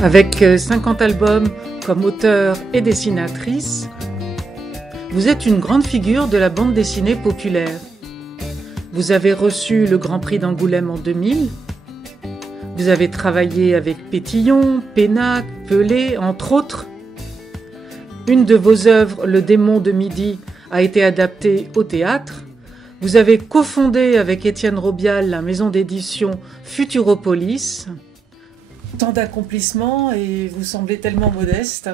Avec 50 albums comme auteure et dessinatrice, vous êtes une grande figure de la bande dessinée populaire. Vous avez reçu le Grand Prix d'Angoulême en 2000. Vous avez travaillé avec Pétillon, Pénac, Pelé, entre autres. Une de vos œuvres, Le Démon de Midi, a été adaptée au théâtre. Vous avez cofondé avec Étienne Robial la maison d'édition Futuropolis. Tant d'accomplissements et vous semblez tellement modeste.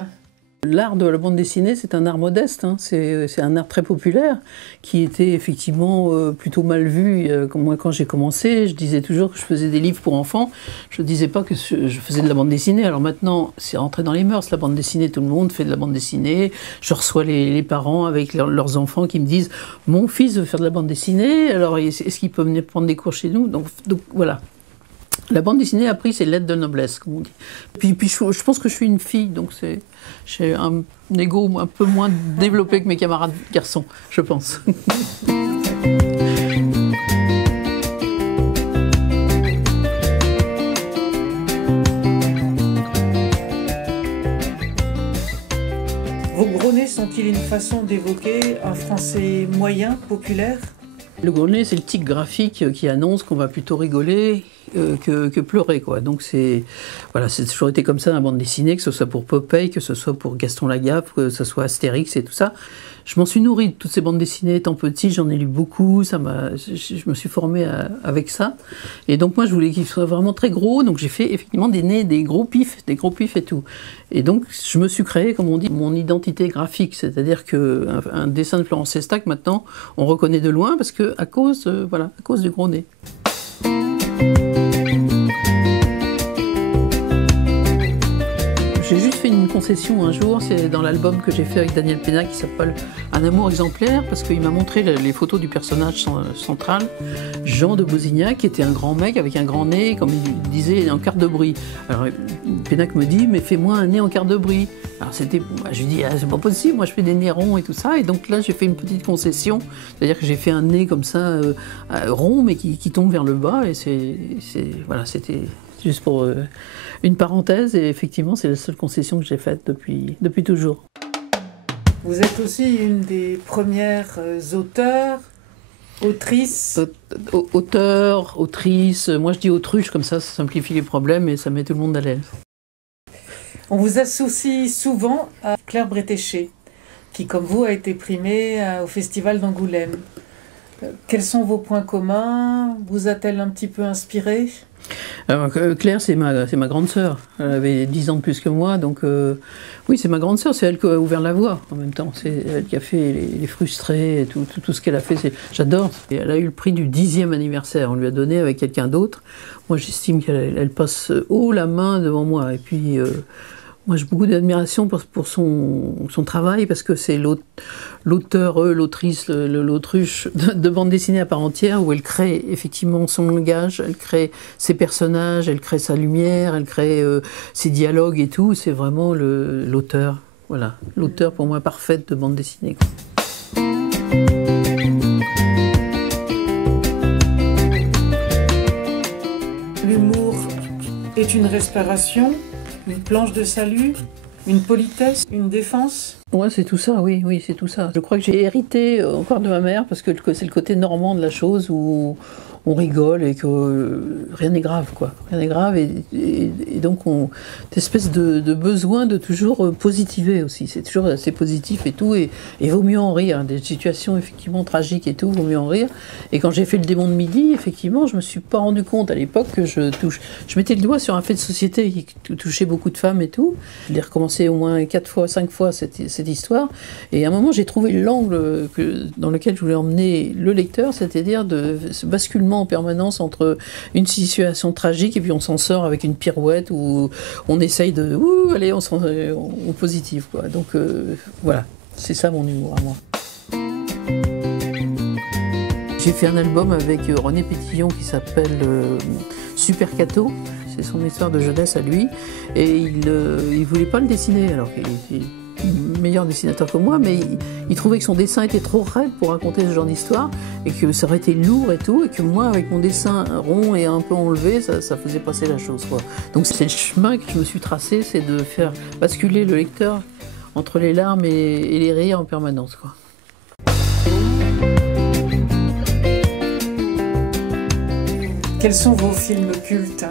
L'art de la bande dessinée, c'est un art modeste, hein. C'est un art très populaire qui était effectivement plutôt mal vu. Moi, quand j'ai commencé, je disais toujours que je faisais des livres pour enfants. Je ne disais pas que je faisais de la bande dessinée. Alors maintenant, c'est rentré dans les mœurs, la bande dessinée. Tout le monde fait de la bande dessinée. Je reçois les parents avec leurs enfants qui me disent « Mon fils veut faire de la bande dessinée, alors est-ce qu'il peut venir prendre des cours chez nous ?» Donc voilà. La bande dessinée a pris ses lettres de noblesse, comme on dit. Puis je pense que je suis une fille, donc j'ai un ego un peu moins développé que mes camarades garçons, je pense. Vos gros nez sont-ils une façon d'évoquer un français moyen, populaire ? Le gros nez, c'est le tic graphique qui annonce qu'on va plutôt rigoler que pleurer, quoi. Donc voilà, c'est toujours été comme ça dans la bande dessinée, que ce soit pour Popeye, que ce soit pour Gaston Lagaffe, que ce soit Astérix et tout ça. Je m'en suis nourrie de toutes ces bandes dessinées étant petit, j'en ai lu beaucoup, je me suis formée avec ça. Et donc moi, je voulais qu'ils soient vraiment très gros, donc j'ai fait effectivement des nez, des gros pifs et tout. Et donc, je me suis créé, comme on dit, mon identité graphique, c'est-à-dire qu'un dessin de Florence Sestac, maintenant, on reconnaît de loin, parce que à cause du gros nez. J'ai juste fait une concession un jour, c'est dans l'album que j'ai fait avec Daniel Pénac qui s'appelle Un amour exemplaire, parce qu'il m'a montré les photos du personnage central, Jean de Bosignac, qui était un grand mec avec un grand nez, comme il disait, en quart de brie. Alors Pénac me dit, mais fais-moi un nez en quart de brie. Alors je lui dis, ah, c'est pas possible, moi je fais des nez ronds et tout ça, et donc là j'ai fait une petite concession, c'est-à-dire que j'ai fait un nez comme ça, rond, mais qui tombe vers le bas, et voilà, c'était juste pour une parenthèse, et effectivement, c'est la seule concession que j'ai faite depuis toujours. Vous êtes aussi une des premières auteurs, autrices. Auteur, autrice, moi je dis autruche, comme ça simplifie les problèmes et ça met tout le monde à l'aise. On vous associe souvent à Claire Bretéché, qui, comme vous, a été primée au Festival d'Angoulême. Quels sont vos points communs? Vous a-t-elle un petit peu inspiré? Alors, Claire, c'est ma grande sœur. Elle avait 10 ans de plus que moi, donc oui, c'est ma grande sœur. C'est elle qui a ouvert la voie en même temps. C'est elle qui a fait les frustrés, et tout ce qu'elle a fait. J'adore. Et elle a eu le prix du 10e anniversaire. On lui a donné avec quelqu'un d'autre. Moi, j'estime qu'elle passe haut la main devant moi. Et puis, moi, j'ai beaucoup d'admiration pour son travail, parce que c'est l'auteur, l'autrice, l'autruche de bande dessinée à part entière, où elle crée effectivement son langage, elle crée ses personnages, elle crée sa lumière, elle crée ses dialogues et tout. C'est vraiment l'auteur, voilà, l'auteur pour moi parfaite de bande dessinée. L'humour est une respiration, une planche de salut, une politesse, une défense? Ouais, c'est tout ça, oui, c'est tout ça. Je crois que j'ai hérité encore de ma mère, parce que c'est le côté normand de la chose où on rigole et que rien n'est grave, quoi. Rien n'est grave, et donc cette espèce de besoin de toujours positiver aussi. C'est toujours assez positif et tout, et vaut mieux en rire. Des situations effectivement tragiques et tout, vaut mieux en rire. Et quand j'ai fait Le Démon de Midi, effectivement, je me suis pas rendu compte à l'époque que je mettais le doigt sur un fait de société qui touchait beaucoup de femmes et tout. Je l'ai recommencé au moins 4 fois, 5 fois cette histoire, et à un moment j'ai trouvé l'angle dans lequel je voulais emmener le lecteur, c'est-à-dire de ce basculement en permanence entre une situation tragique et puis on s'en sort avec une pirouette où on essaye de allez, on positive, quoi. Donc voilà, c'est ça mon humour à moi. J'ai fait un album avec René Pétillon qui s'appelle Super Cato. C'est son histoire de jeunesse à lui, et il voulait pas le dessiner, alors meilleur dessinateur que moi, mais il trouvait que son dessin était trop raide pour raconter ce genre d'histoire, et que ça aurait été lourd et tout, et que moi, avec mon dessin rond et un peu enlevé, ça faisait passer la chose, quoi. Donc c'est le chemin que je me suis tracé, c'est de faire basculer le lecteur entre les larmes et les rires en permanence, quoi. Quels sont vos films cultes?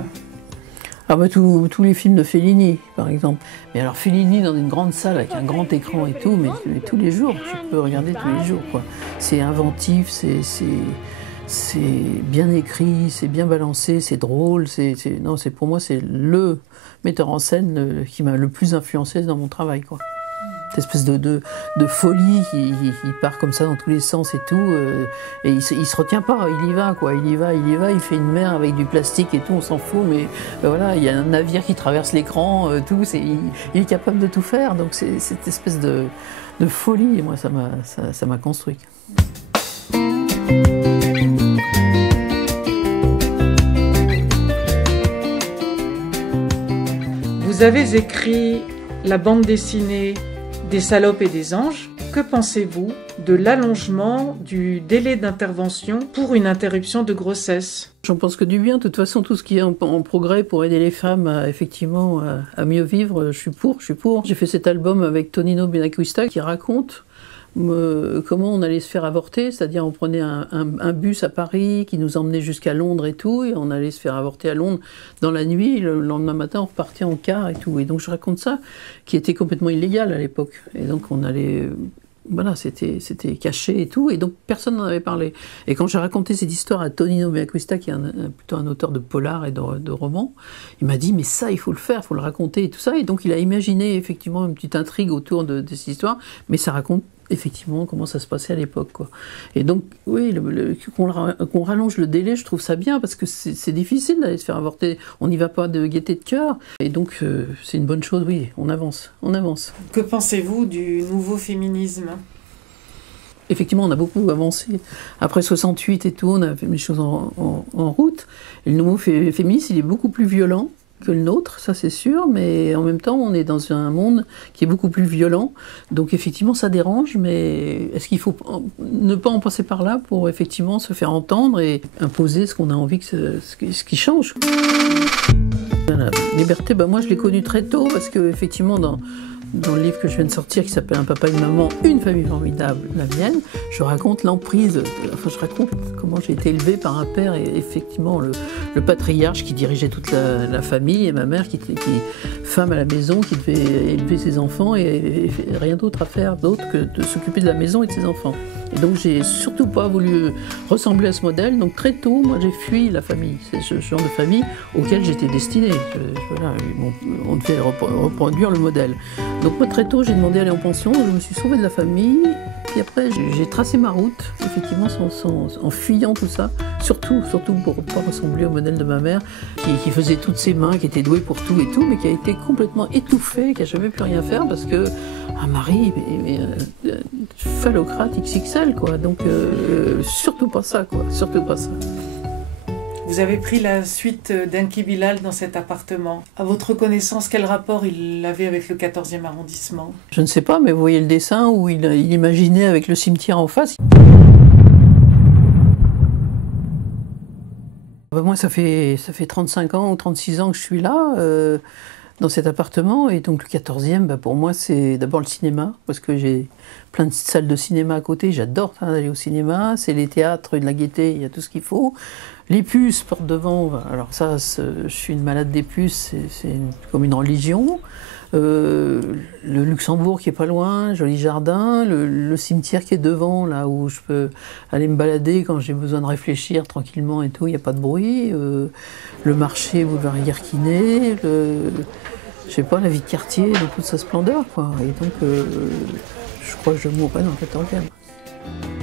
Ah bah tous les films de Fellini, par exemple. Mais alors Fellini dans une grande salle avec un grand écran et tout, mais tous les jours, je peux regarder tous les jours, quoi. C'est inventif, c'est bien écrit, c'est bien balancé, c'est drôle. Non, pour moi, c'est le metteur en scène qui m'a le plus influencé dans mon travail, quoi. Cette espèce de folie qui part comme ça dans tous les sens et tout, et il se retient pas, il y va, quoi, il y va, il fait une mer avec du plastique et tout, on s'en fout, mais voilà, il y a un navire qui traverse l'écran, tout, il est capable de tout faire, donc c'est cette espèce de folie, et moi ça m'a construit. Vous avez écrit la bande dessinée Des salopes et des anges. Que pensez-vous de l'allongement du délai d'intervention pour une interruption de grossesse? J'en pense que du bien. De toute façon, tout ce qui est en progrès pour aider les femmes à mieux vivre, je suis pour. J'ai fait cet album avec Tonino Benacquista qui raconte comment on allait se faire avorter, c'est-à-dire on prenait un bus à Paris qui nous emmenait jusqu'à Londres et tout, et on allait se faire avorter à Londres dans la nuit, le lendemain matin on repartait en car et tout. Et donc je raconte ça, qui était complètement illégal à l'époque. Et donc on allait... Voilà, c'était caché et tout, et donc personne n'en avait parlé. Et quand j'ai raconté cette histoire à Tonino Benacquista, qui est plutôt un auteur de polar et de romans, il m'a dit « mais ça, il faut le faire, il faut le raconter » et tout ça. Et donc il a imaginé effectivement une petite intrigue autour de cette histoire, mais ça raconte effectivement comment ça se passait à l'époque, quoi. Et donc, oui, qu'on rallonge le délai, je trouve ça bien, parce que c'est difficile d'aller se faire avorter, on n'y va pas de gaieté de cœur, et donc c'est une bonne chose, oui, on avance. Que pensez-vous du nouveau féminisme? Effectivement, on a beaucoup avancé. Après 68 et tout, on a mis les choses en route, et le nouveau féminisme, il est beaucoup plus violent que le nôtre, ça c'est sûr, mais en même temps on est dans un monde qui est beaucoup plus violent, donc effectivement ça dérange, mais est-ce qu'il faut ne pas en passer par là pour effectivement se faire entendre et imposer ce qu'on a envie ce qui change? La liberté, moi je l'ai connue très tôt, parce que effectivement dans le livre que je viens de sortir, qui s'appelle Un papa, une maman, une famille formidable, la mienne, je raconte l'emprise, je raconte comment j'ai été élevée par un père, et effectivement le patriarche qui dirigeait toute la famille, et ma mère qui femme à la maison, qui devait élever ses enfants, et rien d'autre à faire d'autre que de s'occuper de la maison et de ses enfants. Et donc j'ai surtout pas voulu ressembler à ce modèle, donc très tôt, moi j'ai fui la famille. C'est ce genre de famille auquel j'étais destinée. Voilà, on devait reproduire le modèle. Donc moi très tôt j'ai demandé à aller en pension, je me suis sauvée de la famille, puis après j'ai tracé ma route, effectivement en fuyant tout ça, surtout pour ne pas ressembler au modèle de ma mère, qui faisait toutes ses mains, qui était douée pour tout et tout, mais qui a été complètement étouffée, qui n'a jamais pu rien faire, parce que un mari, phallocrate XXL, quoi. Donc surtout pas ça, quoi. Surtout pas ça. Vous avez pris la suite d'Enki Bilal dans cet appartement. À votre connaissance, quel rapport il avait avec le 14e arrondissement? Je ne sais pas, mais vous voyez le dessin où il imaginait avec le cimetière en face. Moi, ça fait 35 ans ou 36 ans que je suis là, dans cet appartement, et donc le 14e, pour moi, c'est d'abord le cinéma, parce que j'ai plein de salles de cinéma à côté, j'adore aller au cinéma, c'est les théâtres, de la gaieté, il y a tout ce qu'il faut. Les puces portent devant, alors ça, je suis une malade des puces, c'est comme une religion. Le Luxembourg qui est pas loin, joli jardin, le cimetière qui est devant, là où je peux aller me balader quand j'ai besoin de réfléchir tranquillement et tout, il n'y a pas de bruit. Le marché boulevard Guerquinet, je sais pas, la vie de quartier dans toute sa splendeur, quoi. Et donc, je crois que je mourrai dans le 14e.